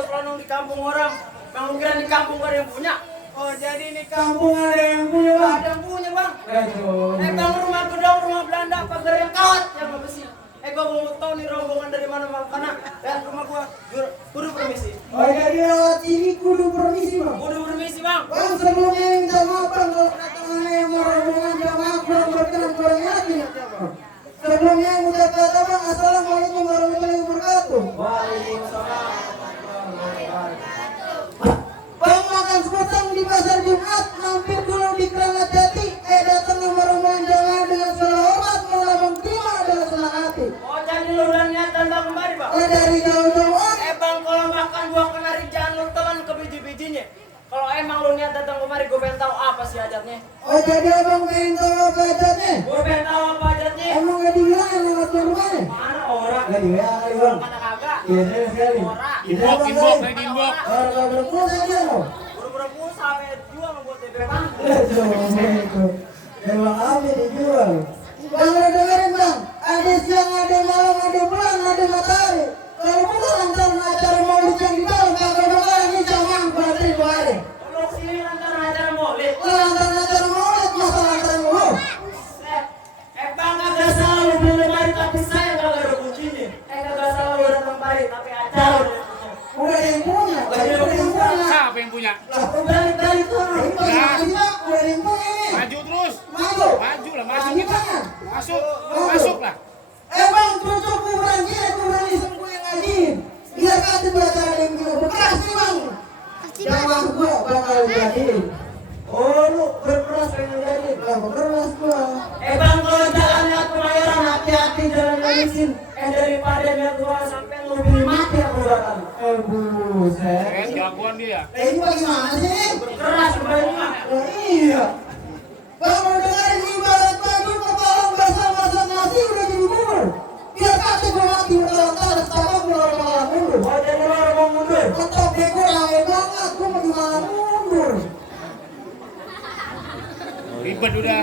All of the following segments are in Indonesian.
selonong di kampung orang. Bang lu kira di kampung gak ada yang punya? Oh jadi di kampung ada yang punya bang? Ada yang punya bang. Aduh. Bang rumah gedong, rumah Belanda, pagar yang kawat yang besi. Gua mau tahu nih rombongan dari mana mana. Lihat rumah gua, kudu permisi. Oh jadi lewat sini kudu permisi bang? Kudu permisi bang. Bang sebelumnya minta maaf bang kalau kedatangan yang rombongan jamaah kurang berkenan kurang hati ya bang. Sebelumnya yang udah kata bang, assalamualaikum warahmatullahi wabarakatuh. Waalaikumsalam. Bang makan sepotong di pasar Jumat, mampir dulu di Keramat Jati. Datang nomor rombongan jamaah dengan segala hormat, malah bang terima adalah senang hati. Oh jadi lu udah niat datang kemari bang? Dari jauh-jauh. Bang kalau makan buah kenari jangan lu telan ke biji-bijinya. Kalau emang lu niat datang kemari, gue pengen tahu apa sih hajatnya. Oh jadi abang pengen tahu apa hajatnya? Gue pengen tahu apa hajatnya. Emang gak dibilang yang lewat rumahnya? Mana orang? Gak dibilang kali bang. Mana kagak? Iya sekali. Inbox, inbox. Kalau berpulsa aja loh. Buru-buru pulsa sampai jual buat DP bang. Itu. Emang apa dijual? Bang udah dengerin bang, ada siang, ada malam, ada bulan, ada matahari. Kalau bukan lantaran acara maulid yang di dalam kagak bakal ini jamang pada 1000 hari. Lu sini lantaran acara maulid. Lantaran acara maulid masa lantaran lu. Bang kagak salah lu beli lemari tapi saya kagak ada kuncinya. Kagak salah lu datang mari tapi acara Udah ada yang punya, udah ada yang punya. Siapa yang punya? Lah, balik tuh. Udah ada yang punya nih. Maju terus. Maju. Maju lah, maju kita. Masuk, masuk lah. Bang, cocok kuburan dia, kuburan iseng gue yang ngajiin. Biar kata acara ada yang bilang, beras nih bang. Jangan gue bakal jadi. Oh lu berberas pengen jadi, lah berberas gue. Bang kalau jalan lihat Kemayoran hati-hati jalan larisin. Daripada lihat gua sampai lu beli mati aku datang. Buset. Jagoan dia. Ini bagaimana sih? Keras kembali. Oh iya. Bang mau dengerin ibarat baju kepala basah-basah nasi udah jadi bubur. Biar kata gue mati bertahan sama gue malah mundur. Oh jadi lu mau mundur? Ketok bego rame banget, gue mau gimana mundur. Ribet udah.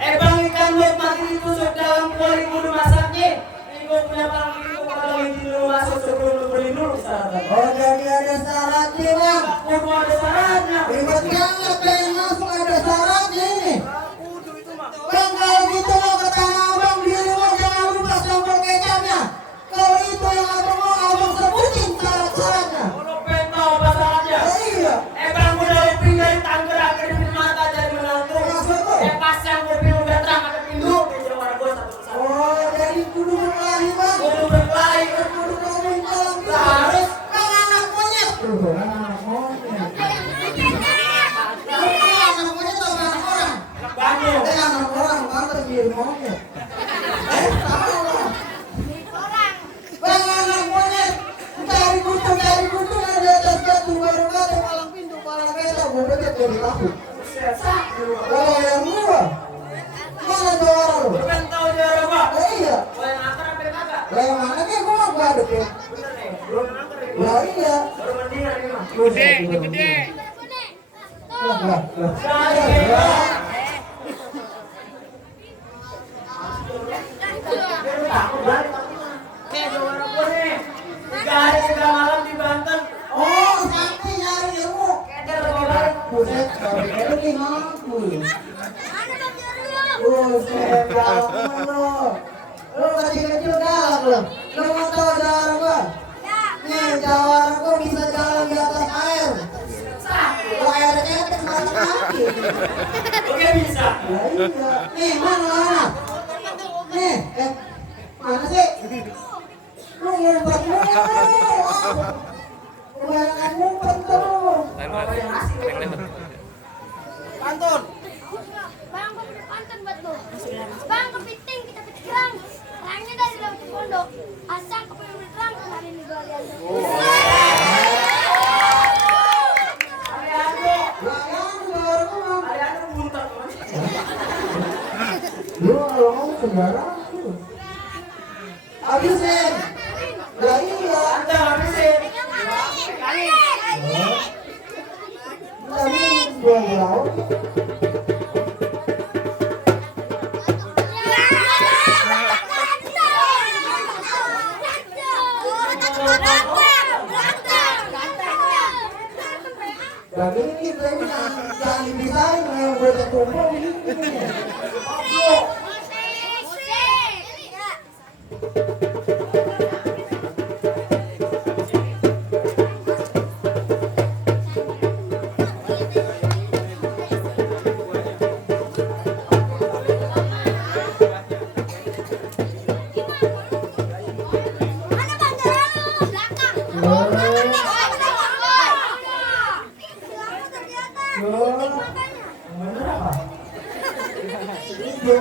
Bang ikan lu mati ditusuk dalam kuali kudu masaknya. Gue punya barang itu kalau ini lu masuk sebelum lu beli dulu syarat. Oh jadi ada syaratnya bang. Kudu ada syaratnya. Ribet banget pengen masuk ada syaratnya ini. Kudu itu mah. Bang kalau gitu mau ke tanah abang di rumah jangan lupa sambal kecapnya. Kalau itu yang abang mau abang sebutin syarat-syaratnya. Lu pengen tahu apa syaratnya? Oh iya. Bang udah uping dari Tangerang ke depan mata jadi menantu. Pas yang kuping udah terang ada pintu di Jawa gua satu-satu. Oh jadi kudu berkelahi bang. Kudu berkelahi. Kudu berkelahi dalam Harus. Bang anak monyet. Anak monyet. Anak monyet atau anak orang? Anak Bandung. Anak orang pantas jadi monyet. Salah. Bang anak monyet. Cari kutu di atas batu baru kata palang pintu palang kereta gue betet jadi takut. Kalau yang gua mana juara lu? Lu pengen tahu juara gua? Oh iya. Gua yang angker apa yang kagak? Lah yang mana nih gua nggak ada tuh. Bener nih, belum yang angker ya. Lah iya. Baru mendingan ini mah. Gede, gede. Lah. Takut balik. Nih juara gua nih. 3 hari 3 malam di Banten. Oh sampai nyari ilmu. Keder gua balik. Buset, kalau itu nih ngaku. Buset, galak lu. Lu kecil-kecil galak lu. Lu mau tau jawara gua? Nih, jawara gua bisa jalan di atas air. Kalau air cetek mata kaki. Oke bisa. Ya iya. Nih, mana? Nih, mana sih? Lu ngumpet mulu. Kebanyakan ngumpet tuh. Pantun. Bang, gua punya pantun buat lu. Bang, kepiting kita petirang. Terangnya dari laut ke pondok. Asal kepala berterang, kemarin di galian. Aliando. Yang jawara gua. Aliando buntat. Lu kalau ngomong sembarang tuh. Habisin. Lah iya. Anda habisin. Tadi gua laut. Lagi ini saya bilang jangan dipisahin yang buat kumpul ini. Mana bandara lu? Belakang. Belakang nih. Bener apa?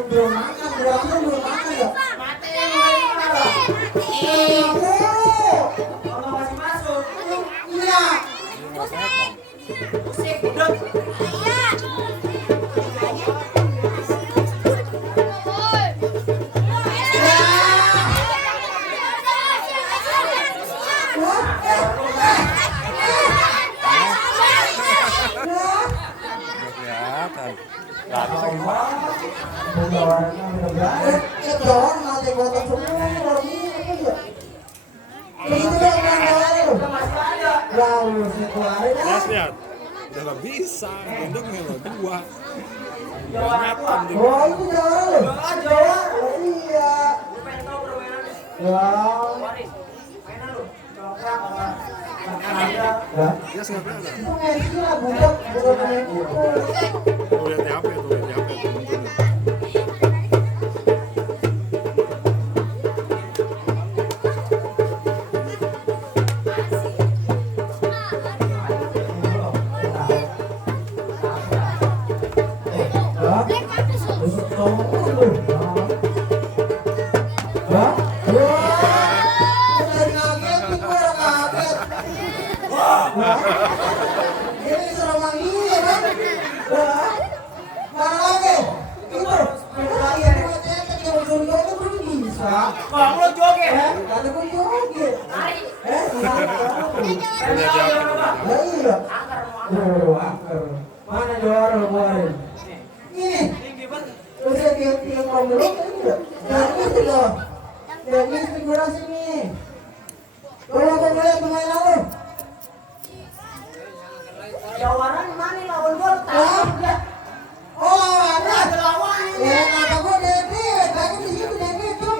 Belum makan, belum makan ya? Kalau masih masuk, Iya. musik udah. Mas lihat. Udah gak bisa, gendongnya lo dua. Banyakkan dia. Oh itu Jawa. Jawa. Iya. Lu pengen tahu permainannya? Ya. Waris, mainan lu. Cokrak apa? Makan aja. Ya. Ya nggak berada. Itu Messi lah, bukan main itu. Tuh lihat di HP, tuh lihat di HP. Ini seremang ini ya kan? Mana lagi? Itu. Bang, lu joget. Ada pun joget. Lari. Tuh lihat di HP. Ya iya. Angker. Mana juara kemarin? Ini. Tinggi banget. Udah tinggal ngomong aja. Jangan gitu loh. Jangan gitu figurasi nih. Kalau mau lihat pemain lalu. Jawaran mana lawan gol? Ya. Oh, ada. Ada lawan ini. Ya, kata gua David. Tadi di situ David tuh.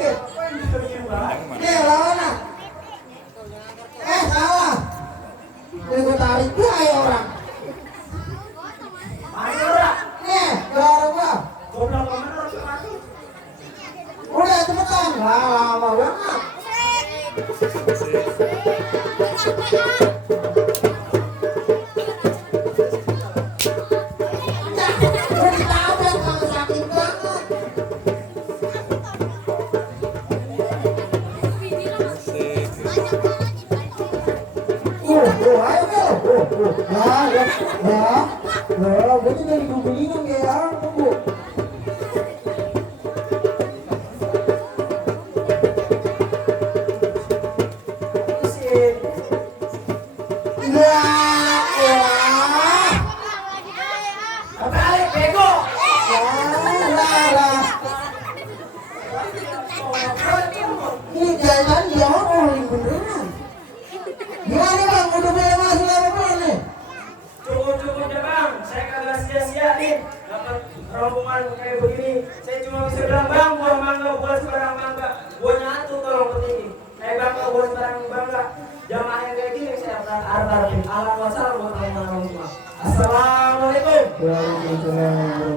Nih, lawan. Salah. Ini gua tarik tuh ayo orang. Mana ora? Nih, juara gua. Goblok mana harus mati? Udah cepetan. Lama banget. Udah ditabrak kalau sakit banget. Ayo Bel. Ya, gue tuh jadi bingung ya, tunggu. Ya, Balik bego. ini jalan dia orang beneran. Gimana bang, udah boleh masuk apa belum nih? Cukup deh bang, saya kagak sia-sia nih dapat rombongan kayak begini. Saya cuma bisa bilang bang, buah mangga buah sebarang mangga, buahnya atuh tolong petinggi. Bangga buah sebarang bangga. Jamaah yang kayak gini saya harap-harapin. Alhamdulillah, wassalamualaikum warahmatullahi wabarakatuh. Assalamualaikum. Waalaikumsalam.